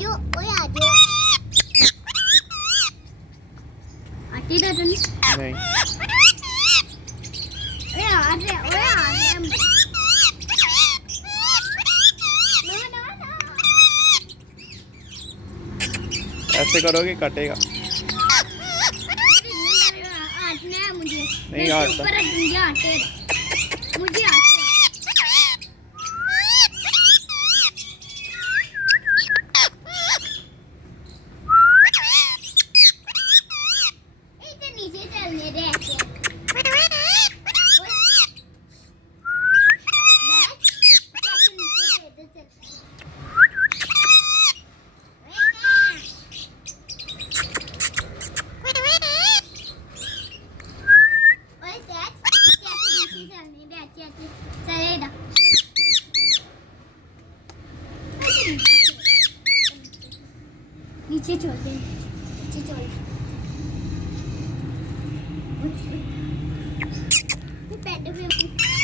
जाओ ओए आ जाओ आटी दे नहीं नहीं ओए आ गया ऐसे करोगे कटेगा आटना है मुझे नहीं आटता ऊपर मुझे आटे मुझे आटे नीचे चलने दे ऐसे चलेगा नीचे चलते नीचे चल बैठ पे